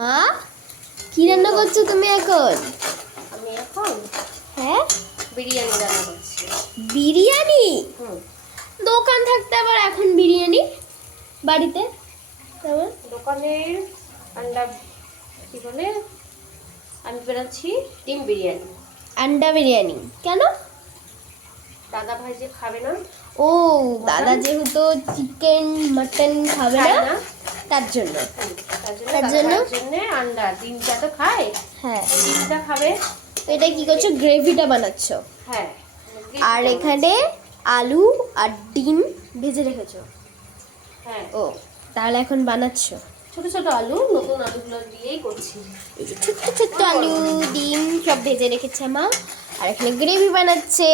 মা কি রান্না করছো তুমি এখন? আমি এখন হ্যাঁ বিরিয়ানি রান্না করছি। বিরিয়ানি? দোকান থাকতে আবার এখন বিরিয়ানি বাড়িতে? তারপর দোকানের আন্ডা কি বলে, আমি বেরাচ্ছি ডিম বিরিয়ানি। আন্ডা বিরিয়ানি কেন? দাদা ভাই যে খাবে না, ও দাদা যেহেতু চিকেন মাটন খাবে খায় না না, তার জন্য। তার জন্য তার দাদা জন্য? ভাইয়ের জন্য আন্ডা, ডিমটা তো খায়, হ্যাঁ ওই ডিমটা খাবে। তো এটা কি করছো, গ্রেভিটা বানাচ্ছো? হ্যাঁ, আর এখানে আলু আর ডিম ভেজে রেখেছো? হ্যাঁ, ও তাহলে এখন বানাচ্ছো? ছোট ছোট আলু, নতুন আলুগুলো দিয়েই করছি। এই যে ছোট্ট ছোট্ট আলু ডিম সব ভেজে রেখেছে মা, আর এখানে গ্রেভি বানাচ্ছে।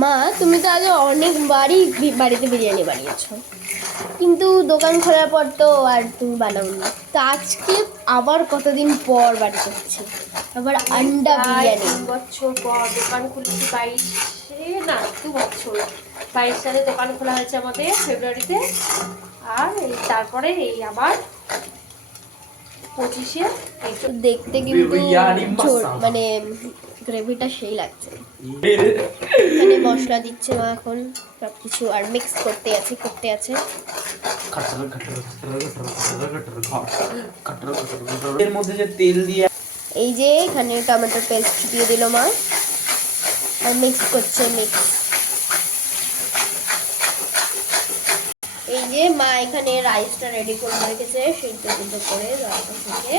মা তুমি তো আগে অনেকবারই বাড়িতে বিরিয়ানি বানিয়েছো, কিন্তু দোকান খোলার পর তো আর তুমি বানাওনি। তো আজকে আবার কতদিন পর বাড়িতে হচ্ছে, আবার আন্ডা বিরিয়ানি। 3 বছর পর দোকান খুলেছি, 22 সালে দোকান খোলা হয়েছে আমাদের ফেব্রুয়ারিতে। আর এই তারপরে এই আবার 25-এ তো দেখতে কিন্তু মানে গ্রেভিটা সেই লাগছে। এখানে মশলা দিচ্ছে মা এখন সব কিছু, আর মিক্স করতে আছে। এর মধ্যে যে তেল দিয়ে এই যে এখানে টমেটো পেস্ট দিয়ে দিল মা, আর মিক্স করছে। এই যে মা এখানে রাইসটা রেডি করে রেখেছে সিদ্ধ করে রাইসটা থেকে।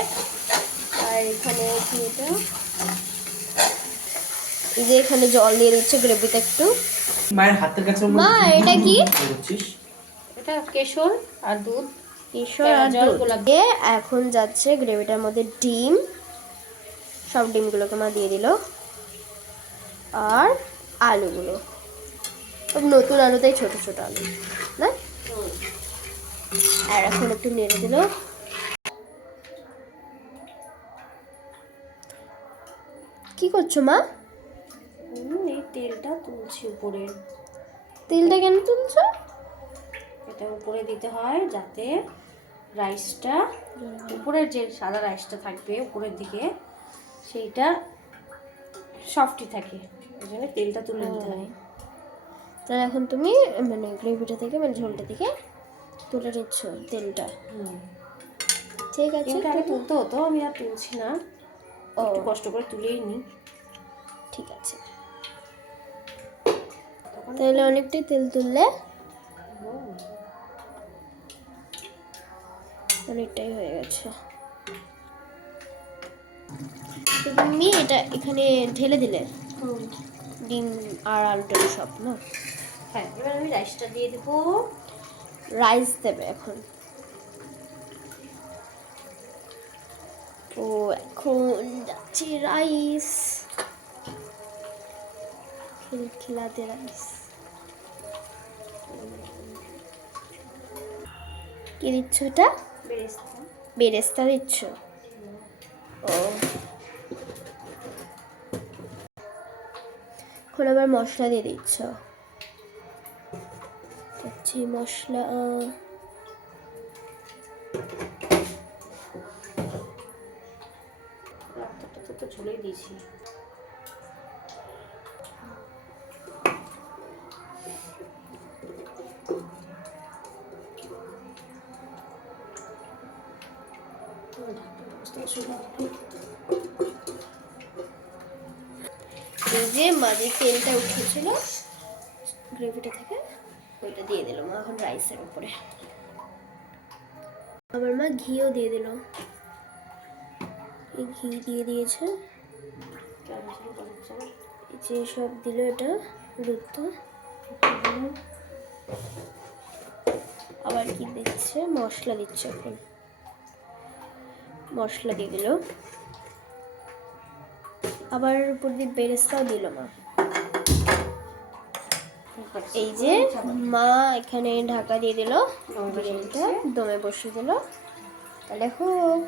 আর এখানে কি এটা, এই যে এখানে জল দিয়ে দিচ্ছে গ্রেভিতে একটু। মায়ের হাতের কাছে মা এটা কি? এটা কেশর আর দুধ, কেশর আর জল দুধ গোলাপ দিয়ে এখন যাচ্ছে গ্রেভিটার মধ্যে ডিম, সব ডিমগুলোকে মা দিয়ে দিল, আর আলুগুলো সব নতুন আলু, তাই ছোট ছোট আলু না। আর এখন একটু নেড়ে দিল। কি করছো মা? এই তেলটা তুলছি উপরে। তেলটা কেন তুলছো? এটা উপরে দিতে হয় যাতে রাইসটা, উপরের যে সাদা রাইসটা থাকবে উপরের দিকে, সেইটা সফটই থাকে, ওই জন্য তেলটা তুলে দিতে হয়। তাহলে এখন তুমি মানে গ্রেভিটা থেকে মানে ঝোলটা থেকে তুলে নিচ্ছ তেলটা? ঠিক আছে, তেলটা আগে তুলতে হতো, আমি আর তুলছি না, ও একটু কষ্ট করে তুলেই নিই। ঠিক আছে, তাহলে অনেকটাই তেল তুললে, অনেকটাই হয়ে গেছে। তুমি এটা এখানে ঢেলে দিলে ডিম আর আলুটা সব না? হ্যাঁ, এবার আমি রাইসটা দিয়ে দেবো। রাইস দেবে এখন? ও এখন যাচ্ছে রাইস, খিলখিলাতে রাইস। কি দিচ্ছ এটা? বেরেস্তা। বেরেস্তা দিচ্ছ? ও এখন আবার মশলা দিয়ে দিচ্ছ? আচ্ছা মশলা তো ঝোলেই দিয়েছি। এই যে মাঝে তেলটা উঠেছিল গ্রেভিটা থেকে, ওইটা দিয়ে দিল মা এখন রাইসের উপরে। আমার মা ঘিও দিয়ে দিল, এই ঘি দিয়ে দিয়েছে। এই যে সব দিল, এটা দুধটা। আবার কি দিচ্ছে, মশলা দিচ্ছে এখন, মশলা দিয়ে দিল। আবার উপর দিয়ে বেরেস্তাও দিল মা। এই যে মা এখানে ঢাকা দিয়ে দিল, বিরিয়ানিটা দমে বসিয়ে দিল। তাহলে হোক।